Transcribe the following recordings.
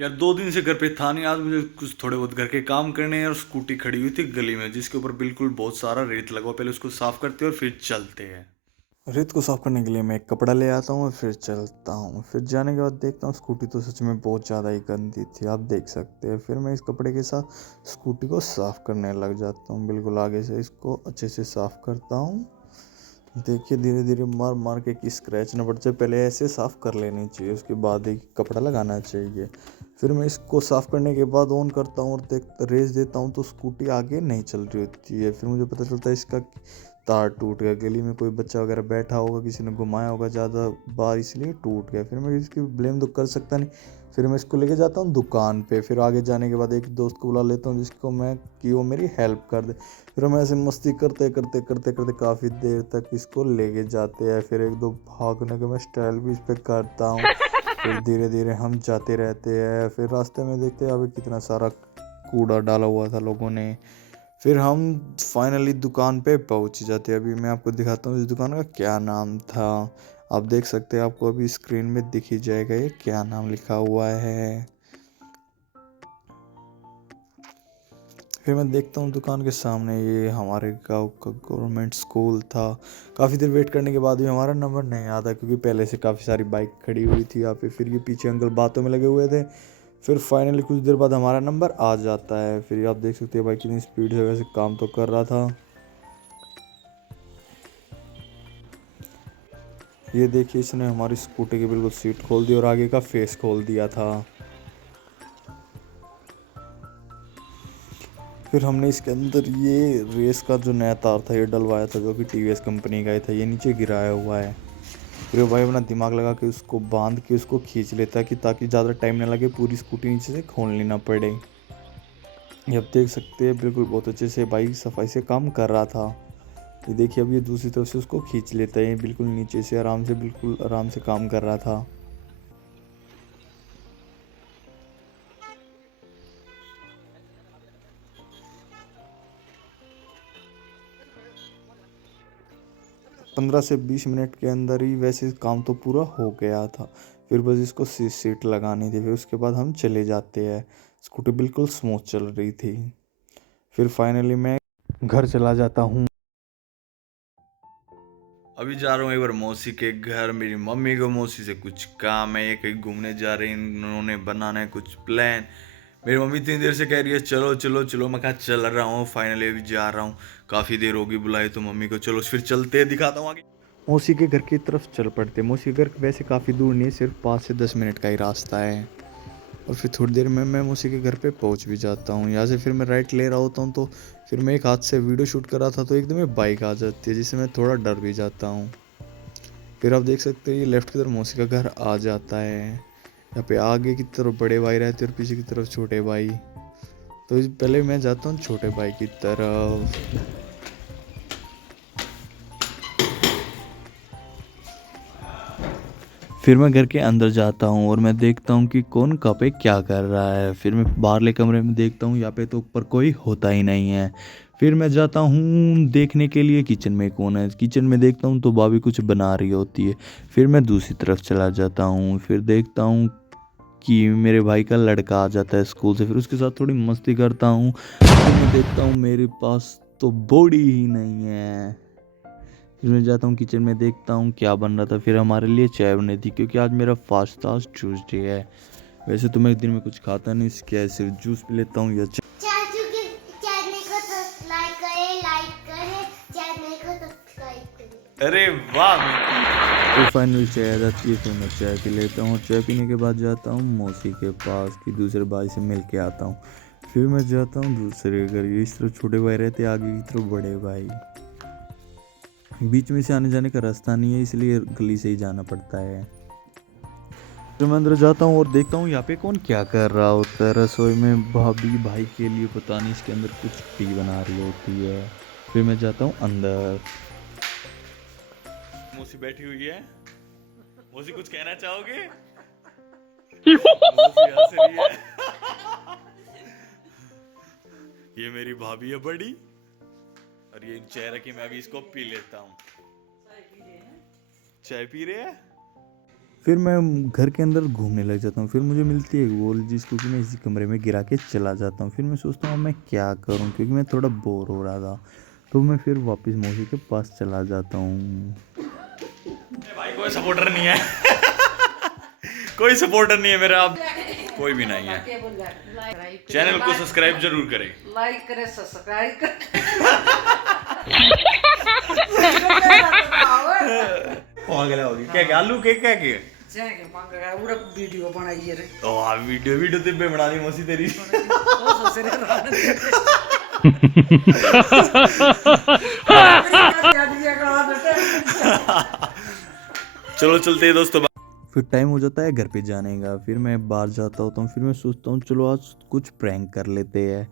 यार 2 दिन से घर पे था नहीं। आज मुझे कुछ थोड़े बहुत घर के काम करने हैं और स्कूटी खड़ी हुई थी गली में जिसके ऊपर बिल्कुल बहुत सारा रेत लगा हुआ। पहले उसको साफ करते हैं और फिर चलते हैं। रेत को साफ करने के लिए मैं एक कपड़ा ले आता हूँ और फिर चलता हूँ। फिर जाने के बाद देखता हूँ स्कूटी तो सच में बहुत ज़्यादा ही गंदी थी, आप देख सकते हैं। फिर मैं इस कपड़े के साथ स्कूटी को साफ करने लग जाता हूँ। बिल्कुल आगे से इसको अच्छे से साफ करता हूँ। देखिए धीरे धीरे मार मार के कि स्क्रैच न पड़ जाए, पहले ऐसे साफ़ कर लेनी चाहिए, उसके बाद ही कपड़ा लगाना चाहिए। फिर मैं इसको साफ़ करने के बाद ऑन करता हूँ और रेस देता हूँ तो स्कूटी आगे नहीं चल रही होती है। फिर मुझे पता चलता है इसका तार टूट गया, गली में कोई बच्चा वगैरह बैठा होगा, किसी ने घुमाया होगा ज़्यादा बार इसलिए टूट गया। फिर मैं इसकी ब्लेम तो कर सकता नहीं। फिर मैं इसको लेके जाता हूँ दुकान पे। फिर आगे जाने के बाद एक दोस्त को बुला लेता हूँ जिसको मैं कि वो मेरी हेल्प कर दे। फिर हम ऐसे मस्ती करते करते करते करते काफ़ी देर तक इसको लेके जाते हैं। फिर एक दो भागने का मैं स्टाइल भी इस पर करता हूँ। फिर धीरे धीरे हम जाते रहते हैं। फिर रास्ते में देखते हैं अभी कितना सारा कूड़ा डाला हुआ था लोगों ने। फिर हम फाइनली दुकान पे पहुंच जाते हैं। अभी मैं आपको दिखाता हूँ इस दुकान का क्या नाम था। आप देख सकते हैं, आपको अभी स्क्रीन में दिख ही जाएगा ये क्या नाम लिखा हुआ है। फिर मैं देखता हूँ दुकान के सामने ये हमारे गांव का गवर्नमेंट स्कूल था। काफ़ी देर वेट करने के बाद भी हमारा नंबर नहीं आता क्योंकि पहले से काफ़ी सारी बाइक खड़ी हुई थी यहाँ पे। फिर ये पीछे अंकल बातों में लगे हुए थे। फिर फाइनली कुछ देर बाद हमारा नंबर आ जाता है। फिर आप देख सकते हैं बाइक कितनी स्पीड से वैसे काम तो कर रहा था। ये देखिए इसने हमारी स्कूटी की बिल्कुल सीट खोल दी और आगे का फेस खोल दिया था। फिर हमने इसके अंदर ये रेस का जो नया तार था ये डलवाया था जो कि टीवीएस कंपनी का ही था, ये नीचे गिराया हुआ है। फिर भाई अपना दिमाग लगा के उसको बांध के उसको खींच लेता कि ताकि ज़्यादा टाइम ना लगे, पूरी स्कूटी नीचे से खोलनी ना पड़े। ये आप देख सकते हैं बिल्कुल बहुत अच्छे से भाई सफाई से काम कर रहा था। ये देखिए अब ये दूसरी तरफ से उसको खींच लेता है, बिल्कुल नीचे से आराम से, बिल्कुल आराम से काम कर रहा था। 15 से 20 मिनट के अंदर ही वैसे काम तो पूरा हो गया था। फिर बस इसको सीट लगानी थी, फिर उसके बाद हम चले जाते हैं। स्कूटी बिल्कुल स्मूथ चल रही थी। फिर फाइनली मैं घर चला जाता हूँ। अभी जा रहा हूँ एक बार मौसी के घर। मेरी मम्मी को मौसी से कुछ काम है, ये कहीं घूमने जा रहे हैं, इन्होंने बनाना है कुछ प्लान। मेरी मम्मी इतनी देर से कह रही है चलो चलो चलो, मैं कहा चल रहा हूँ। फाइनली अभी जा रहा हूँ, काफ़ी देर होगी बुलाए तो मम्मी को। चलो फिर चलते हैं, दिखाता हूँ आगे। मौसी के घर की तरफ चल पड़ते। मौसी के घर वैसे काफ़ी दूर नहीं है, सिर्फ 5 से 10 मिनट का ही रास्ता है। और फिर थोड़ी देर में मैं मौसी के घर पे पहुंच भी जाता हूँ। यहाँ से फिर मैं राइट ले रहा होता हूँ तो फिर मैं एक हाथ से वीडियो शूट कर रहा था तो एकदम एक बाइक आ जाती है जिससे मैं थोड़ा डर भी जाता हूँ। फिर आप देख सकते हैं ये लेफ्ट की तरफ मौसी का घर आ जाता है। यहाँ पे आगे की तरफ बड़े भाई रहते हैं और पीछे की तरफ छोटे भाई। तो पहले मैं जाता हूँ छोटे भाई की तरफ। फिर मैं घर के अंदर जाता हूँ और मैं देखता हूँ कि कौन कहाँ पे क्या कर रहा है। फिर मैं बाहरले कमरे में देखता हूँ, यहाँ पे तो ऊपर कोई होता ही नहीं है। फिर मैं जाता हूँ देखने के लिए किचन में कौन है। किचन में देखता हूँ तो भाभी कुछ बना रही होती है। फिर मैं दूसरी तरफ चला जाता हूँ। फिर देखता हूँ कि मेरे भाई का लड़का आ जाता है स्कूल से, फिर उसके साथ थोड़ी मस्ती करता हूँ। फिर मैं देखता हूँ मेरे पास तो बॉडी ही नहीं है। फिर मैं जाता हूँ किचन में, देखता हूँ क्या बन रहा था। फिर हमारे लिए चाय बनी थी क्योंकि आज मेरा फास्ट था, ट्यूसडे है। वैसे तो मैं दिन में कुछ खाता नहीं, इसके सिर्फ जूस पी लेता हूँ या चैनल को सब्सक्राइब करें, लाइक करें, चैनल को सब्सक्राइब करें। अरे वाह। फिर फाइनल चाय आ जाती है, फिर मैं चाय पी लेता हूँ। चाय पीने के बाद जाता हूँ मौसी के पास कि दूसरे भाई से मिल के आता हूँ। फिर मैं जाता हूँ दूसरे घर। इस तरफ छोटे भाई रहते, आगे की तरफ बड़े भाई। बीच में से आने जाने का रास्ता नहीं है इसलिए गली से ही जाना पड़ता है। फिर मैं अंदर जाता हूँ और देखता हूँ यहाँ पे कौन क्या कर रहा होता है। रसोई में भाभी भाई के लिए पता नहीं इसके अंदर कुछ टी बना रही होती है। फिर मैं जाता हूँ अंदर। मौसी बैठी हुई है। मौसी कुछ कहना चाहोगे? मौसी हंस रही है। ये मेरी भाभी है बड़ी और ये चाय रखी, मैं अभी इसको पी लेता हूँ। चाय पी रहे हैं। फिर मैं घर के अंदर घूमने लग जाता हूँ। फिर मुझे मिलती है एक बॉल जिसको कि मैं इसी कमरे में गिरा के चला जाता हूँ। फिर मैं सोचता हूँ मैं क्या करूँ, क्योंकि मैं थोड़ा बोर हो रहा था। तो मैं फिर वापस मौसी के पास चला जाता हूँ। भाई कोई सपोर्टर नहीं है। कोई सपोर्टर नहीं है मेरा, अब कोई भी नहीं है। चैनल को सब्सक्राइब जरूर करें, लाइक करे, सब्सक्राइब करे। पागल होगी क्या क्या आलू के क्या के जाके मांग रहा है पूरा वीडियो बनाइए रे। ओ आ वीडियो तो मैं बना दी मौसी तेरी। ओ सोच रहे चलो चलते हैं दोस्तों। फिर टाइम हो जाता है घर पे जाने का। फिर मैं बाहर जाता होता हूँ। फिर मैं सोचता हूँ चलो आज कुछ प्रैंक कर लेते हैं।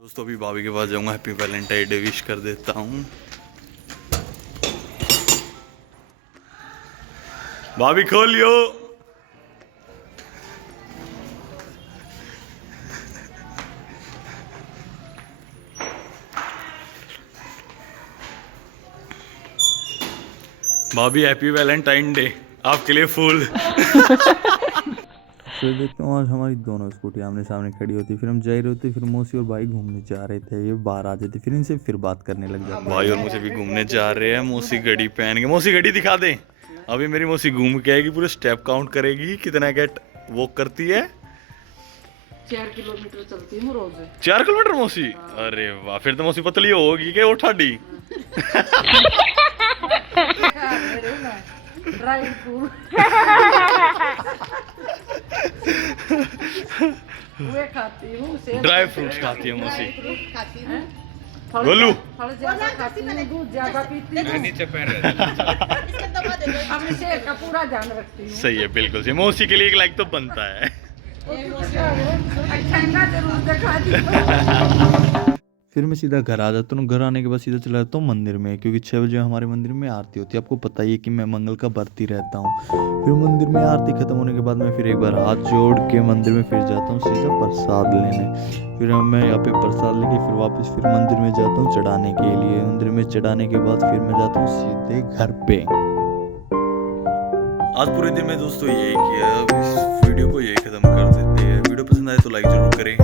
दोस्तों अभी भाभी के पास जाऊंगा, हैप्पी वैलेंटाइन डे विश कर देता हूँ। भाभी खोलियो। भाभी हैप्पी वैलेंटाइन डे, आपके लिए फूल। फिर देखता हूँ आज हमारी दोनों स्कूटी आमने सामने खड़ी होती। फिर हम जा रहे होते। फिर मौसी और भाई घूमने जा रहे थे। ये बाहर आ जाते। फिर इनसे फिर बात करने लग जाते। भाई और मुझे भी घूमने जा रहे हैं। मौसी घड़ी पहन के, मौसी घड़ी दिखा दे। अभी मेरी मौसी घूम के आएगी, पूरे स्टेप काउंट करेगी कितना गेट वॉक करती है। 4 किलोमीटर चलती हूँ रोज। 4 किलोमीटर मौसी? अरे वाह, फिर तो मौसी पतली होगी क्या, वो ठाडी। ड्राई फ्रूट वे खाती हूँ, ड्राई फ्रूट्स खाती है मौसी। खाती हूँ, गोलू फल ज्यादा खाती हूँ, दूध ज्यादा पीती हूँ, अपने सेहत का पूरा ध्यान रखती हूँ। सही है, बिल्कुल सही। मौसी के लिए एक लाइक तो बनता है। ठंडा जरूर दिखाती हूँ। फिर मैं सीधा घर आ जाता हूँ। घर आने के बाद सीधा चला जाता हूँ मंदिर में, क्योंकि 6 बजे हमारे मंदिर में आरती होती है। आपको पता ही है कि मैं मंगल का व्रत ही रहता हूँ। फिर मंदिर में आरती खत्म होने के बाद मैं फिर एक बार हाथ जोड़ के मंदिर में फिर जाता हूँ सीधा प्रसाद लेने। फिर मैं यहाँ पे प्रसाद लेके फिर वापस फिर मंदिर में जाता हूँ चढ़ाने के लिए। मंदिर में चढ़ाने के बाद फिर मैं जाता हूँ सीधे घर पे। आज पूरे दिन में दोस्तों यही किया। अब इस वीडियो को यही खत्म कर देते हैं। वीडियो पसंद आए तो लाइक जरूर करें।